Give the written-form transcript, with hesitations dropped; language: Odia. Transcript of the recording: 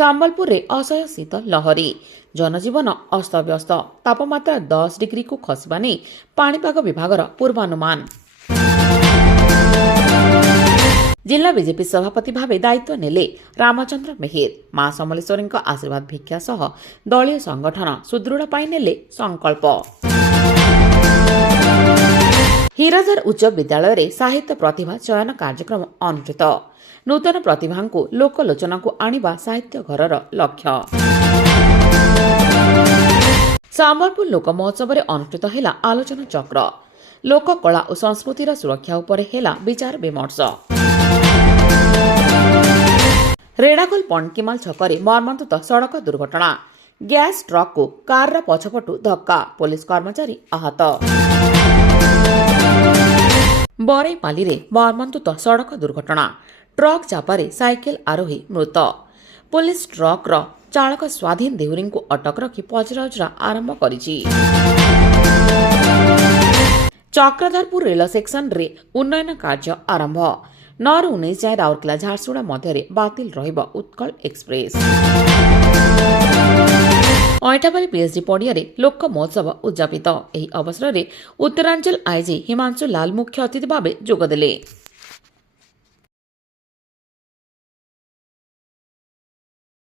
ସମ୍ବଲପୁରରେ ଅସହ୍ୟ ଶୀତ ଲହରୀ, ଜନଜୀବନ ଅସ୍ତବ୍ୟସ୍ତ, ତାପମାତ୍ରା 10 ଡିଗ୍ରୀକୁ ଖସିବା ନେଇ ପାଣିପାଗ ବିଭାଗର ପୂର୍ବାନୁମାନ। ଜିଲ୍ଲା ବିଜେପି ସଭାପତି ଭାବେ ଦାୟିତ୍ୱ ନେଲେ ରାମଚନ୍ଦ୍ର ମେହେର। ମା ସମଲେଶ୍ୱରୀଙ୍କ ଆଶୀର୍ବାଦ ଭିକ୍ଷା ସହ ଦଳୀୟ ସଂଗଠନ ସୁଦୃଢ଼ ପାଇଁ ନେଲେ ସଂକଳ୍ପ। ହୀରାଧର ଉଚ୍ଚ ବିଦ୍ୟାଳୟରେ ସାହିତ୍ୟ ପ୍ରତିଭା ଚୟନ କାର୍ଯ୍ୟକ୍ରମ ଅନୁଷ୍ଠିତ। ନୂତନ ପ୍ରତିଭାଙ୍କୁ ଲୋକଲୋଚନକୁ ଆଣିବା ସାହିତ୍ୟ ଘରର ଲକ୍ଷ୍ୟ। ସମ୍ବଲପୁର ଲୋକ ମହୋତ୍ସବରେ ଅନୁଷ୍ଠିତ ହେଲା ଆଲୋଚନା ଚକ୍ର। ଲୋକକଳା ଓ ସଂସ୍କୃତିର ସୁରକ୍ଷା ଉପରେ ହେଲା ବିଚାର ବିମର୍ଶ। ରେଢ଼ାଖୋଲ ପଣ୍ଡକିମାଲ ଛକରେ ମର୍ମନ୍ତୁଦ ସଡ଼କ ଦୁର୍ଘଟଣା। ଗ୍ୟାସ୍ ଟ୍ରକ୍କୁ କାରର ପଛପଟୁ ଧକ୍କା, ପୋଲିସ କର୍ମଚାରୀ ଆହତ। ବରେଇପାଲିରେ ମର୍ମନ୍ତୁଦ ସଡ଼କ ଦୁର୍ଘଟଣା। ଟ୍ରକ୍ ଚାପାରେ ସାଇକେଲ ଆରୋହୀ ମୃତ। ପୋଲିସ ଟ୍ରକ୍ର ଚାଳକ ସ୍ୱାଧୀନ ଦେହୁରୀଙ୍କୁ ଅଟକ ରଖି ପଚରାଉଚରା ଆରମ୍ଭ କରିଛି। ଚକ୍ରଧରପୁର ରେଳ ସେକ୍ସନରେ ଉନ୍ନୟନ କାର୍ଯ୍ୟ ଆରମ୍ଭ। 9ରୁ 19 ଯାଏଁ ରାଉରକେଲା ଝାରସୁଗୁଡ଼ା ମଧ୍ୟରେ ବାତିଲ ରହିବ ଉତ୍କଳ ଏକ୍ସପ୍ରେସ୍। ଅଇଁଠାବାଲି ପିଏଚ୍ଡି ପଡ଼ିଆରେ ଲୋକ ମହୋତ୍ସବ ଉଦ୍ଯାପିତ। ଏହି ଅବସରରେ ଉତ୍ତରାଞ୍ଚଳ ଆଇଜି ହିମାଂଶୁ ଲାଲ ମୁଖ୍ୟ ଅତିଥି ଭାବେ ଯୋଗଦେଲେ।